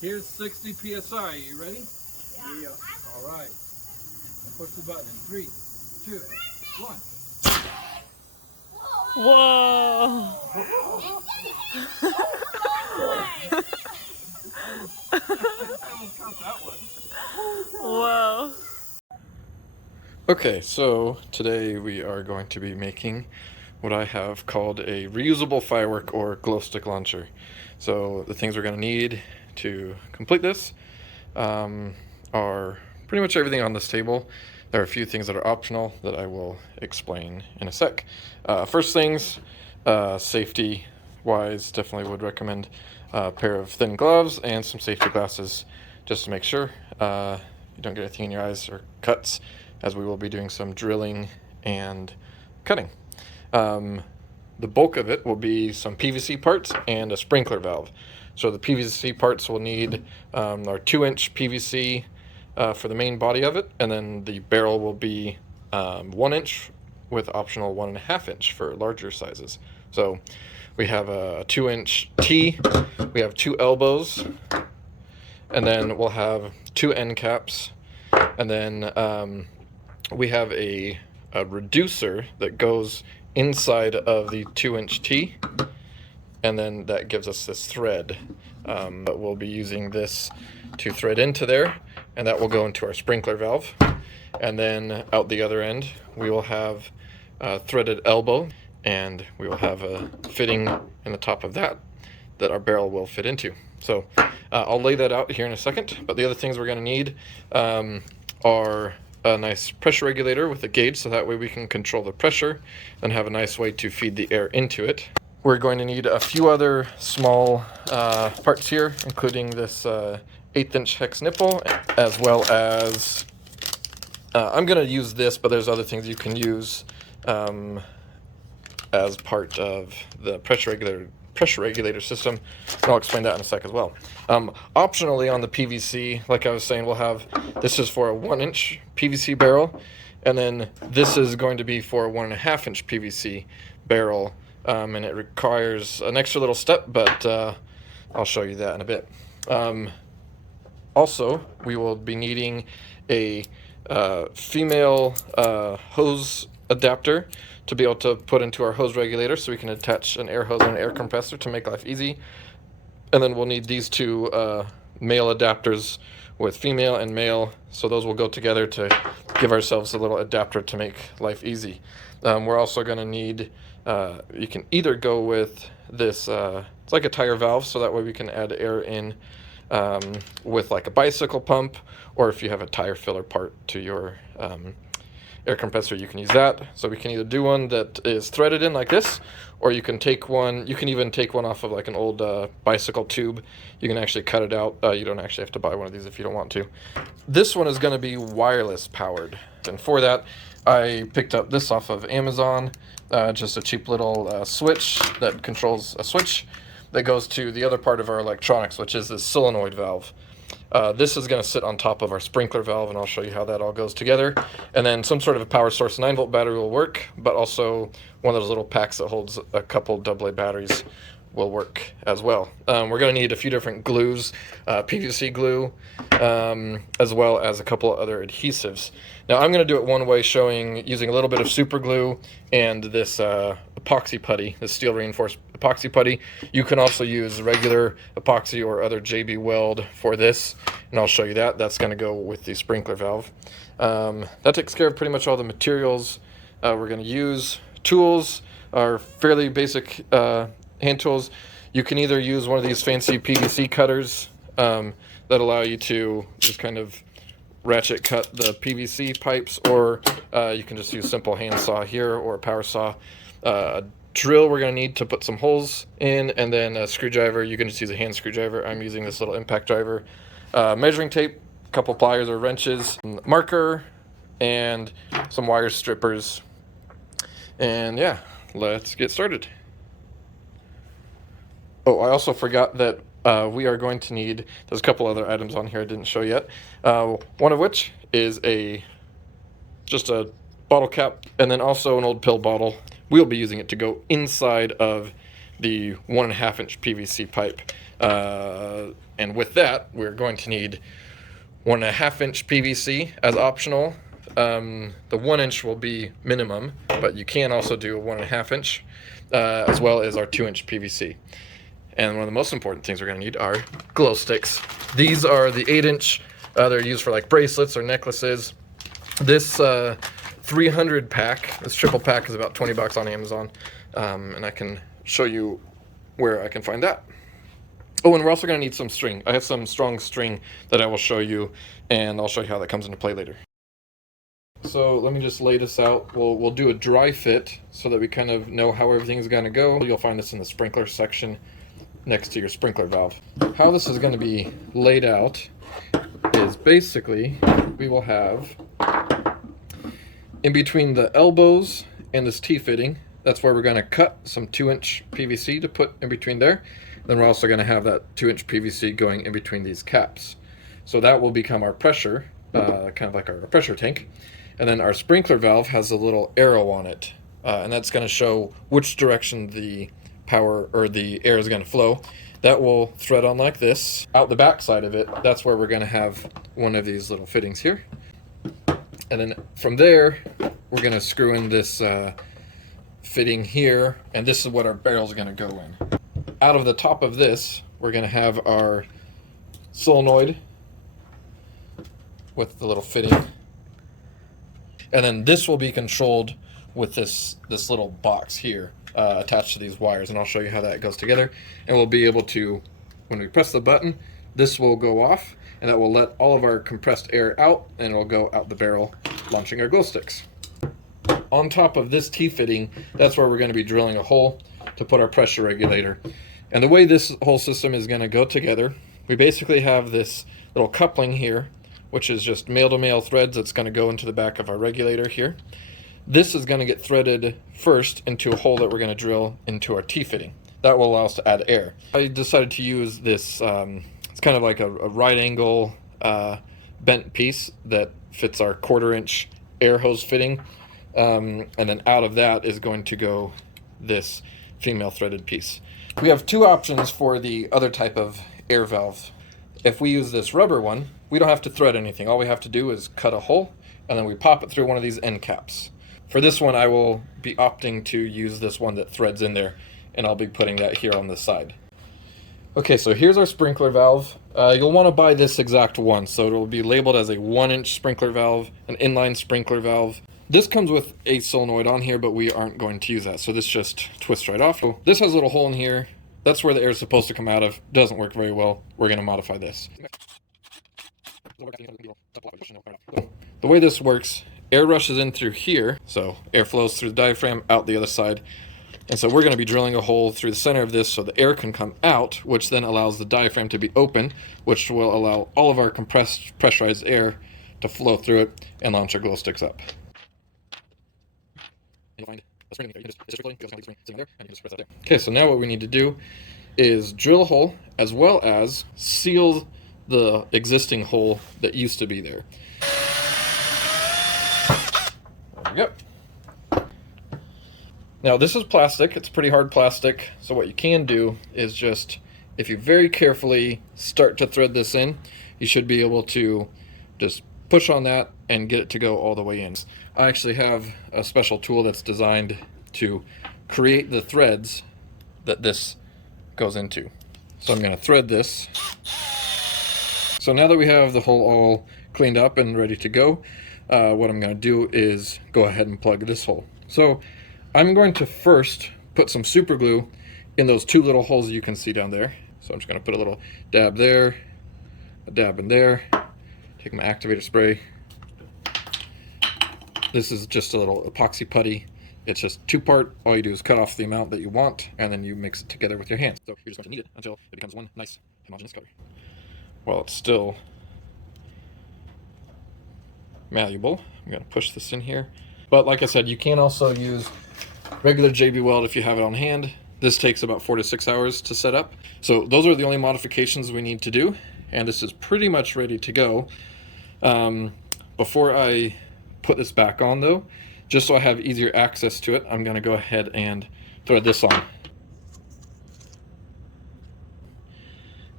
Here's 60 psi. You ready? Yeah. All right. Push the button in 3, 2, 1. Whoa! Whoa! Okay, so today we are going to be making what I have called a reusable firework or glow stick launcher. So the things we're going to need to complete this are pretty much everything on this table. There are a few things that are optional that I will explain in a sec. First things, safety wise, definitely would recommend a pair of thin gloves and some safety glasses just to make sure you don't get anything in your eyes or cuts, as we will be doing some drilling and cutting. The bulk of it will be some PVC parts and a sprinkler valve. So the PVC parts will need our 2-inch PVC for the main body of it, and then the barrel will be 1 inch with optional 1.5 inch for larger sizes. So we have a 2-inch T, we have 2 elbows, and then we'll have 2 end caps, and then we have a reducer that goes inside of the 2-inch T, and then that gives us this thread. But we'll be using this to thread into there, and that will go into our sprinkler valve. And then out the other end we will have a threaded elbow, and we will have a fitting in the top of that our barrel will fit into. So I'll lay that out here in a second, but the other things we're going to need are a nice pressure regulator with a gauge, so that way we can control the pressure and have a nice way to feed the air into it. We're going to need a few other small parts here, including this 1/8-inch hex nipple, as well as I'm going to use this, but there's other things you can use as part of the pressure regulator system, and I'll explain that in a sec as well. Optionally on the PVC, like I was saying, we'll have, this is for a 1-inch PVC barrel, and then this is going to be for a 1.5-inch PVC barrel, and it requires an extra little step, but I'll show you that in a bit. Also, we will be needing a female hose adapter to be able to put into our hose regulator, so we can attach an air hose and an air compressor to make life easy. And then we'll need these 2 male adapters with female and male, so those will go together to give ourselves a little adapter to make life easy. We're also going to need, you can either go with this, it's like a tire valve, so that way we can add air in with like a bicycle pump, or if you have a tire filler part to your air compressor, you can use that. So we can either do one that is threaded in like this, or you can take one, you can even take one off of like an old bicycle tube. You can actually cut it out. You don't actually have to buy one of these if you don't want to. This one is going to be wireless powered, and for that I picked up this off of Amazon, just a cheap little switch that controls a switch that goes to the other part of our electronics, which is this solenoid valve. This is going to sit on top of our sprinkler valve, and I'll show you how that all goes together. And then some sort of a power source, 9-volt battery will work, but also one of those little packs that holds a couple AA batteries will work as well. We're going to need a few different glues, PVC glue, as well as a couple of other adhesives. Now I'm going to do it one way, using a little bit of super glue and this epoxy putty, this steel reinforced epoxy putty. You can also use regular epoxy or other JB Weld for this, and I'll show you that. That's going to go with the sprinkler valve. That takes care of pretty much all the materials we're going to use. Tools are fairly basic hand tools. You can either use one of these fancy PVC cutters that allow you to just kind of ratchet cut the PVC pipes, or you can just use simple hand saw here, or a power saw. A drill we're going to need to put some holes in, and then a screwdriver. You can just use a hand screwdriver. I'm using this little impact driver. Measuring tape, a couple pliers or wrenches, marker, and some wire strippers. And yeah, let's get started. Oh, I also forgot that we are going to need, there's a couple other items on here I didn't show yet. One of which is just a bottle cap, and then also an old pill bottle. We'll be using it to go inside of the 1.5-inch PVC pipe. And with that, we're going to need 1.5 inch PVC as optional. The 1 inch will be minimum, but you can also do a 1.5 inch, as well as our 2 inch PVC. And one of the most important things we're going to need are glow sticks. These are the 8 inch. They're used for like bracelets or necklaces. This 300 pack, this triple pack, is about 20 bucks on Amazon. And I can show you where I can find that. Oh, and we're also going to need some string. I have some strong string that I will show you, and I'll show you how that comes into play later. So let me just lay this out. We'll do a dry fit so that we kind of know how everything's going to go. You'll find this in the sprinkler section next to your sprinkler valve. How this is going to be laid out is basically we will have in between the elbows and this T-fitting, that's where we're going to cut some 2 inch PVC to put in between there. Then we're also going to have that 2 inch PVC going in between these caps. So that will become our pressure, kind of like our pressure tank. And then our sprinkler valve has a little arrow on it. And that's going to show which direction the power or the air is going to flow. That will thread on like this. Out the back side of it, that's where we're going to have one of these little fittings here. And then from there, we're going to screw in this fitting here. And this is what our barrel is going to go in. Out of the top of this, we're going to have our solenoid with the little fitting. And then this will be controlled with this little box here attached to these wires. And I'll show you how that goes together. And we'll be able to, when we press the button, this will go off. And that will let all of our compressed air out. And it'll go out the barrel, launching our glow sticks. On top of this T-fitting, that's where we're going to be drilling a hole to put our pressure regulator. And the way this whole system is going to go together, we basically have this little coupling here, which is just male-to-male threads that's going to go into the back of our regulator here. This is going to get threaded first into a hole that we're going to drill into our T-fitting. That will allow us to add air. I decided to use this, it's kind of like a right angle bent piece that fits our 1/4 inch air hose fitting. And then out of that is going to go this female threaded piece. We have two options for the other type of air valve. If we use this rubber one, we don't have to thread anything. All we have to do is cut a hole, and then we pop it through one of these end caps. For this one, I will be opting to use this one that threads in there, and I'll be putting that here on the side. Okay, so here's our sprinkler valve. You'll want to buy this exact one, so it'll be labeled as a 1 inch sprinkler valve, an inline sprinkler valve. This comes with a solenoid on here, but we aren't going to use that, so this just twists right off. So this has a little hole in here. That's where the air is supposed to come out of. Doesn't work very well. We're going to modify this. The way this works, air rushes in through here, so air flows through the diaphragm out the other side. And so we're going to be drilling a hole through the center of this so the air can come out, which then allows the diaphragm to be open, which will allow all of our compressed, pressurized air to flow through it and launch our glow sticks up. Okay, so now what we need to do is drill a hole as well as seal the existing hole that used to be there. There we go. Now this is plastic, it's pretty hard plastic, so what you can do is just, if you very carefully start to thread this in, you should be able to just push on that and get it to go all the way in. I actually have a special tool that's designed to create the threads that this goes into. So I'm going to thread this. So now that we have the hole all cleaned up and ready to go, what I'm going to do is go ahead and plug this hole. So I'm going to first put some super glue in those two little holes you can see down there. So I'm just going to put a little dab there, a dab in there, take my activator spray. This is just a little epoxy putty. It's just 2-part. All you do is cut off the amount that you want, and then you mix it together with your hands. So you're just going to knead it until it becomes one nice homogeneous color. While it's still malleable, I'm going to push this in here. But like I said, you can also use regular JB Weld if you have it on hand. This takes about 4 to 6 hours to set up. So those are the only modifications we need to do, and this is pretty much ready to go. Before I put this back on though, just so I have easier access to it, I'm going to go ahead and thread this on.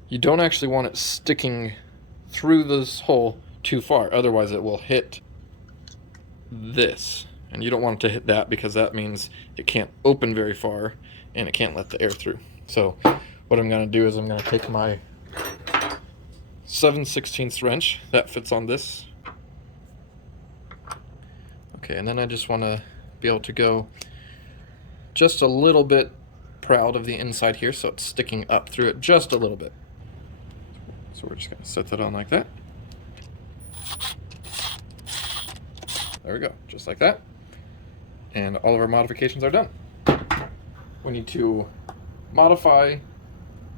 you don't actually want it sticking through this hole too far, otherwise it will hit this, and you don't want it to hit that because that means it can't open very far and it can't let the air through. So what I'm going to do is I'm going to take my 7/16 wrench that fits on this. Okay, and then I just want to be able to go just a little bit proud of the inside here, so it's sticking up through it just a little bit. So we're just going to set that on like that. There we go, just like that. And all of our modifications are done. We need to modify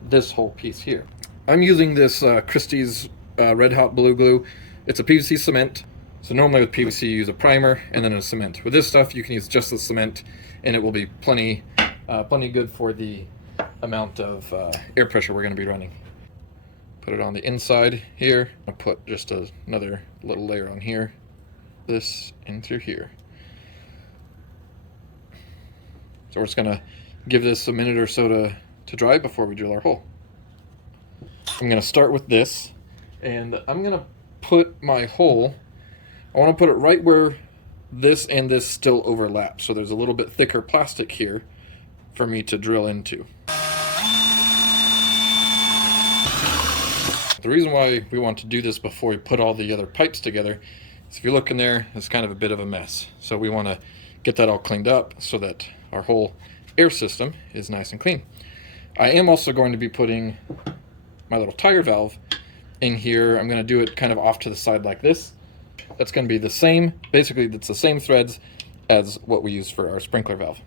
this whole piece here. I'm using this Christie's Red Hot Blue Glue. It's a PVC cement. So normally with PVC you use a primer and then a cement. With this stuff you can use just the cement and it will be plenty good for the amount of air pressure we're going to be running. Put it on the inside here. I'll put just another little layer on here. This in through here. So we're just going to give this a minute or so to dry before we drill our hole. I'm going to start with this, and I'm going to put my hole, I want to put it right where this and this still overlap. So there's a little bit thicker plastic here for me to drill into. The reason why we want to do this before we put all the other pipes together is if you look in there, it's kind of a bit of a mess. So we want to get that all cleaned up so that our whole air system is nice and clean. I am also going to be putting my little tire valve in here. I'm going to do it kind of off to the side like this. That's going to be the same, basically it's the same threads as what we use for our sprinkler valve.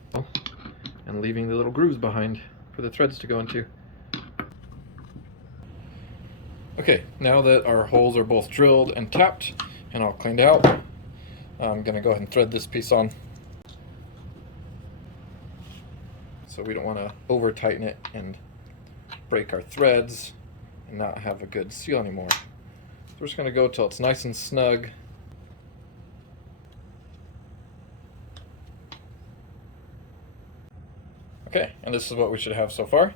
And leaving the little grooves behind for the threads to go into. Okay, now that our holes are both drilled and tapped and all cleaned out, I'm going to go ahead and thread this piece on. So we don't want to over tighten it and break our threads and not have a good seal anymore. So we're just going to go till it's nice and snug. Okay, and this is what we should have so far.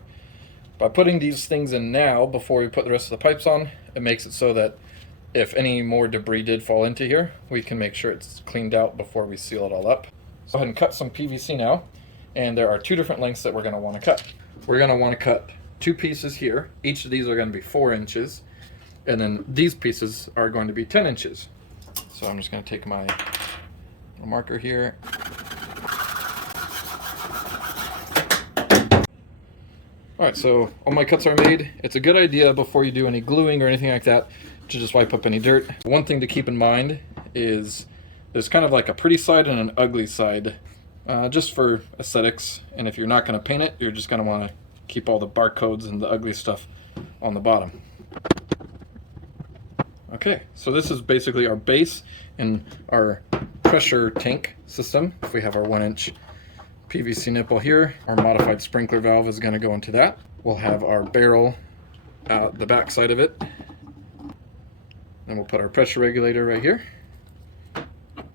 By putting these things in now before we put the rest of the pipes on, it makes it so that if any more debris did fall into here, we can make sure it's cleaned out before we seal it all up. So go ahead and cut some PVC now, and there are two different lengths that we're going to want to cut. We're going to want to cut two pieces here. Each of these are going to be 4 inches, and then these pieces are going to be 10 inches. So I'm just going to take my marker here. Alright, so all my cuts are made. It's a good idea before you do any gluing or anything like that to just wipe up any dirt. One thing to keep in mind is there's kind of like a pretty side and an ugly side, just for aesthetics. And if you're not going to paint it, you're just going to want to keep all the barcodes and the ugly stuff on the bottom. Okay, so this is basically our base and our pressure tank system. If we have our 1-inch PVC nipple here, our modified sprinkler valve is going to go into that. We'll have our barrel out the back side of it. Then we'll put our pressure regulator right here.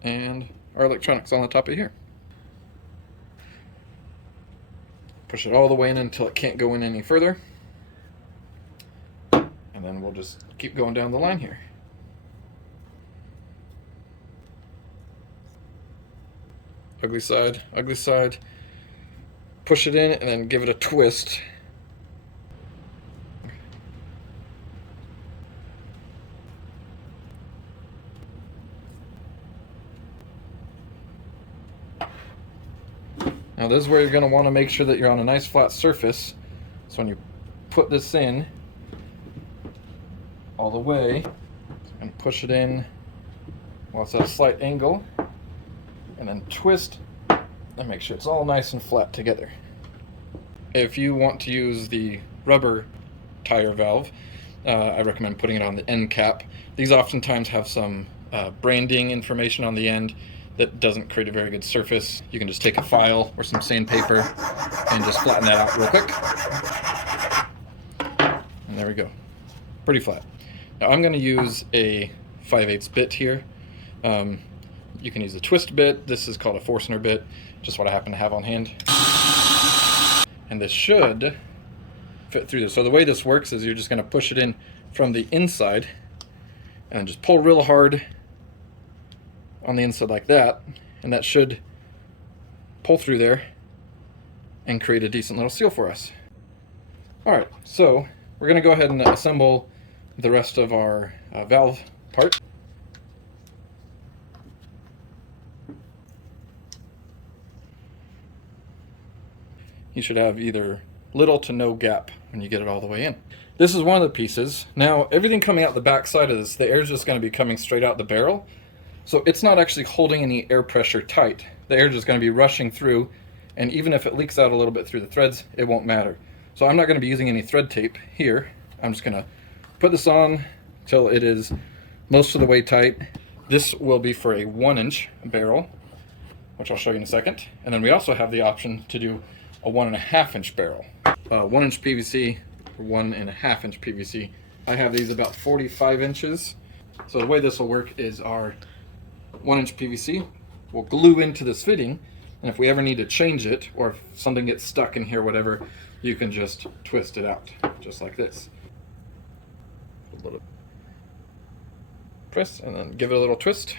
And our electronics on the top of here. Push it all the way in until it can't go in any further. And then we'll just keep going down the line here. Ugly side, ugly side. Push it in and then give it a twist. Now this is where you're going to want to make sure that you're on a nice flat surface. So when you put this in all the way, and push it in while it's at a slight angle, and then twist and make sure it's all nice and flat together. If you want to use the rubber tire valve, I recommend putting it on the end cap. These oftentimes have some branding information on the end that doesn't create a very good surface. You can just take a file or some sandpaper and just flatten that out real quick. And there we go. Pretty flat. Now I'm going to use a 5/8 bit here. You can use a twist bit. This is called a Forstner bit, just what I happen to have on hand. And this should fit through this. So the way this works is you're just going to push it in from the inside and just pull real hard on the inside like that, and that should pull through there and create a decent little seal for us. All right, so we're going to go ahead and assemble the rest of our valve part. You should have either little to no gap when you get it all the way in. This is one of the pieces. Now, everything coming out the back side of this, the air is just going to be coming straight out the barrel. So it's not actually holding any air pressure tight. The air is just going to be rushing through, and even if it leaks out a little bit through the threads, it won't matter. So I'm not going to be using any thread tape here. I'm just going to put this on till it is most of the way tight. This will be for a 1-inch barrel, which I'll show you in a second. And then we also have the option to do a 1.5-inch barrel. 1-inch PVC or 1.5-inch PVC. I have these about 45 inches. So the way this will work is our 1-inch PVC will glue into this fitting, and if we ever need to change it, or if something gets stuck in here, whatever, you can just twist it out, just like this. A little press, and then give it a little twist.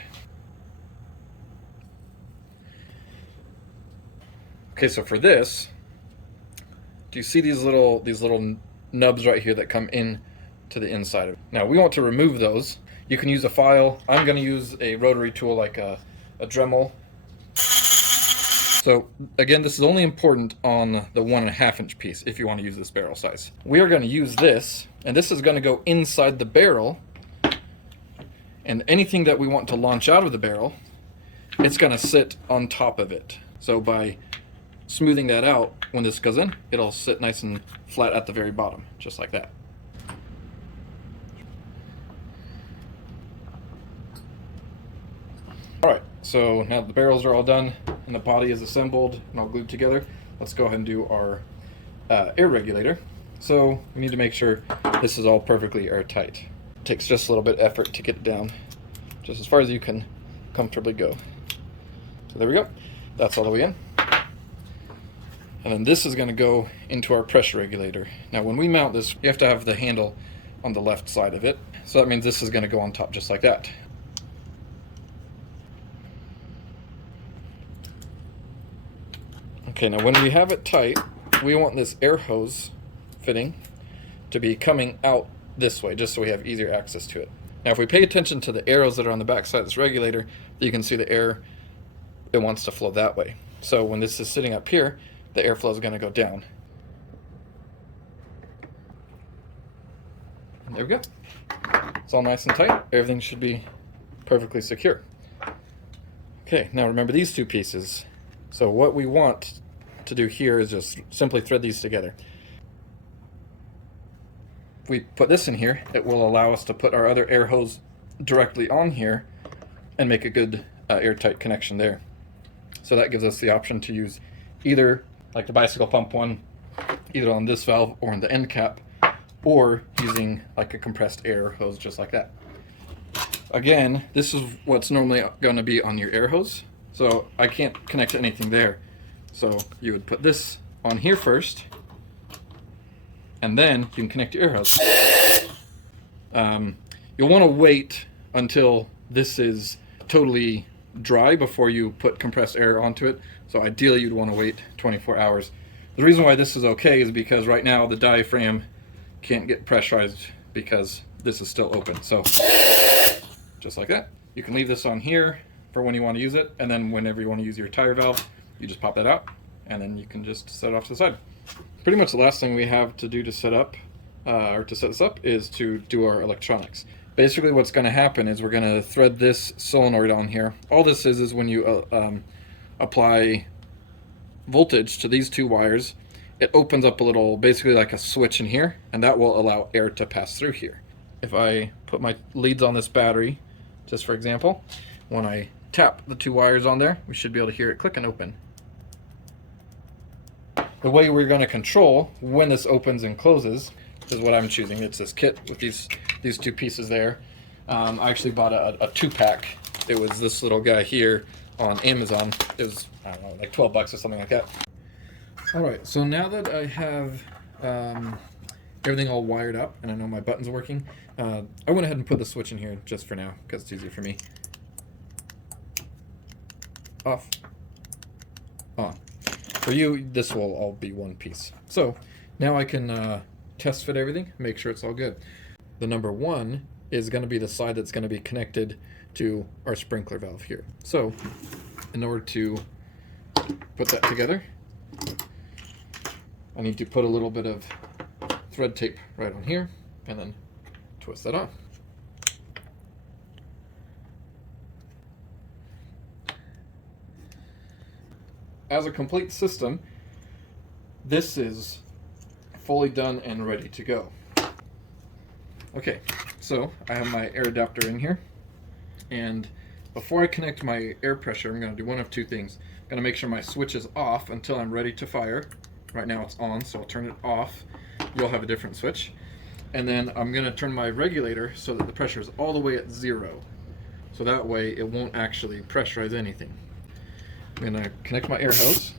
Okay, so for this, do you see these little nubs right here that come in to the inside of it? Now we want to remove those. You can use a file. I'm going to use a rotary tool like a Dremel. So again, this is only important on the 1.5-inch piece if you want to use this barrel size. We are going to use this, and this is going to go inside the barrel, and anything that we want to launch out of the barrel, it's going to sit on top of it. So by smoothing that out, when this goes in, it'll sit nice and flat at the very bottom, just like that. Alright, so now the barrels are all done and the body is assembled and all glued together, let's go ahead and do our air regulator. So we need to make sure this is all perfectly airtight. It takes just a little bit of effort to get it down just as far as you can comfortably go. So there we go. That's all the way in. And then this is going to go into our pressure regulator. Now when we mount this, you have to have the handle on the left side of it. So that means this is going to go on top just like that. Okay, now when we have it tight, we want this air hose fitting to be coming out this way, just so we have easier access to it. Now if we pay attention to the arrows that are on the back side of this regulator, you can see the air, it wants to flow that way. So when this is sitting up here, the airflow is going to go down. And there we go. It's all nice and tight. Everything should be perfectly secure. Okay, now remember these two pieces. So what we want to do here is just simply thread these together. If we put this in here, it will allow us to put our other air hose directly on here and make a good airtight connection there. So that gives us the option to use either like the bicycle pump one, either on this valve or in the end cap, or using like a compressed air hose just like that. Again, this is what's normally going to be on your air hose, so I can't connect to anything there. So you would put this on here first, and then you can connect your air hose. You'll want to wait until this is totally dry before you put compressed air onto it. So ideally you'd want to wait 24 hours. The reason why this is okay is because right now the diaphragm can't get pressurized because this is still open. So just like that. You can leave this on here for when you want to use it, and then whenever you want to use your tire valve, you just pop that out, and then you can just set it off to the side. Pretty much the last thing we have to do to set up, or to set this up, is to do our electronics. Basically what's going to happen is we're going to thread this solenoid on here. All this is when you apply voltage to these two wires, it opens up a little, basically like a switch in here, and that will allow air to pass through here. If I put my leads on this battery, just for example, when I tap the two wires on there, we should be able to hear it click and open. The way we're going to control when this opens and closes is what I'm choosing. It's this kit with these two pieces there. I actually bought a 2-pack. It was this little guy here on Amazon. It was, I don't know, like 12 bucks or something like that. Alright, so now that I have everything all wired up, and I know my button's working. I went ahead and put the switch in here just for now because it's easier for me. Off. On. For you, this will all be one piece. So now I can test fit everything, make sure it's all good. The number 1 is going to be the side that's going to be connected to our sprinkler valve here. So in order to put that together, I need to put a little bit of thread tape right on here and then twist that on. As a complete system, this is fully done and ready to go. Okay, so I have my air adapter in here, and before I connect my air pressure, I'm going to do one of two things. I'm going to make sure my switch is off until I'm ready to fire. Right now it's on, so I'll turn it off. You'll have a different switch. And then I'm going to turn my regulator so that the pressure is all the way at 0. So that way it won't actually pressurize anything. I'm going to connect my air hose,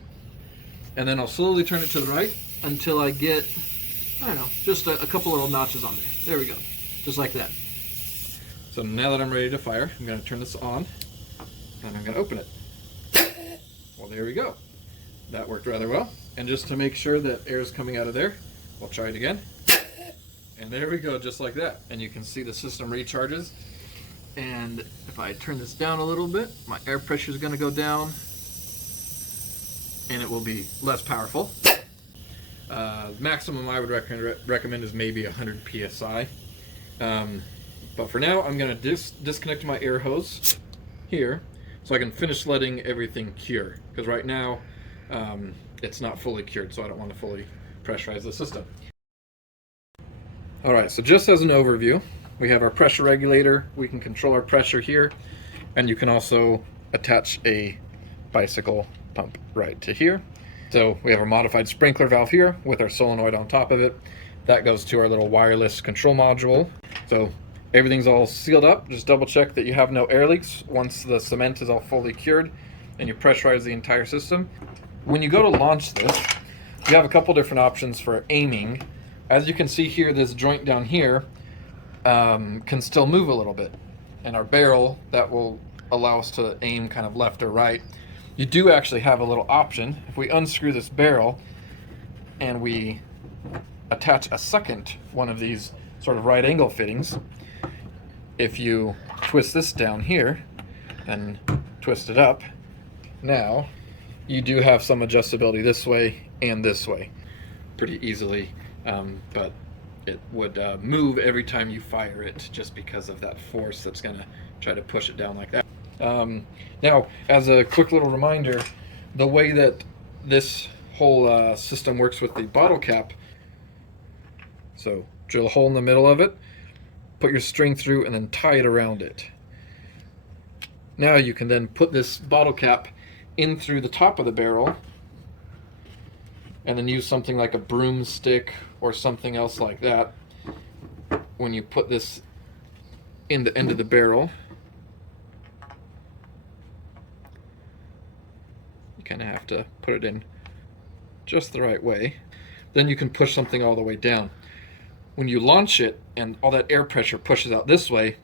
and then I'll slowly turn it to the right until I get, I don't know, just a couple little notches on there. There we go. Just like that. So now that I'm ready to fire, I'm going to turn this on, and I'm going to open it. Well, there we go. That worked rather well. And just to make sure that air is coming out of there, we'll try it again. And there we go, just like that. And you can see the system recharges. And if I turn this down a little bit, my air pressure is going to go down, and it will be less powerful. Maximum I would recommend is maybe 100 psi. But for now, I'm going to disconnect my air hose here so I can finish letting everything cure. Because right now, it's not fully cured, so I don't want to fully pressurize the system. Alright, so just as an overview, we have our pressure regulator. We can control our pressure here, and you can also attach a bicycle pump right to here. So we have our modified sprinkler valve here with our solenoid on top of it. That goes to our little wireless control module. So everything's all sealed up. Just double check that you have no air leaks once the cement is all fully cured, and you pressurize the entire system. When you go to launch this, you have a couple different options for aiming. As you can see here, this joint down here can still move a little bit, and our barrel, that will allow us to aim kind of left or right. You do actually have a little option. If we unscrew this barrel and we attach a second one of these sort of right angle fittings, if you twist this down here and twist it up, now you do have some adjustability this way and this way pretty easily, but it would move every time you fire it just because of that force that's going to try to push it down like that. Now, as a quick little reminder, the way that this whole system works with the bottle cap, so drill a hole in the middle of it, put your string through, and then tie it around it. Now you can then put this bottle cap in through the top of the barrel, and then use something like a broomstick or something else like that. When you put this in the end of the barrel, you kind of have to put it in just the right way. Then you can push something all the way down. When you launch it and all that air pressure pushes out this way,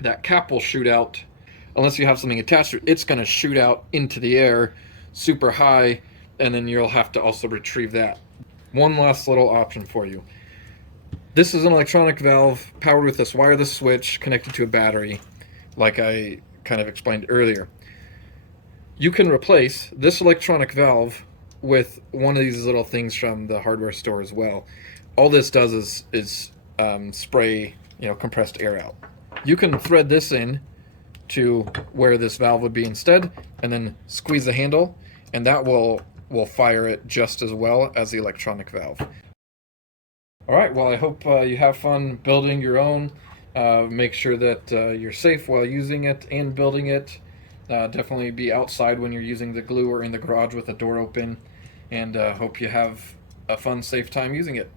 that cap will shoot out. Unless you have something attached to it, it's going to shoot out into the air super high, and then you'll have to also retrieve that. One last little option for you. This is an electronic valve powered with this wireless switch connected to a battery, like I kind of explained earlier. You can replace this electronic valve with one of these little things from the hardware store as well. All this does is spray, compressed air out. You can thread this in to where this valve would be instead, and then squeeze the handle, and that will fire it just as well as the electronic valve. Alright, well, I hope you have fun building your own. Make sure that you're safe while using it and building it. Definitely be outside when you're using the glue, or in the garage with the door open, and hope you have a fun, safe time using it.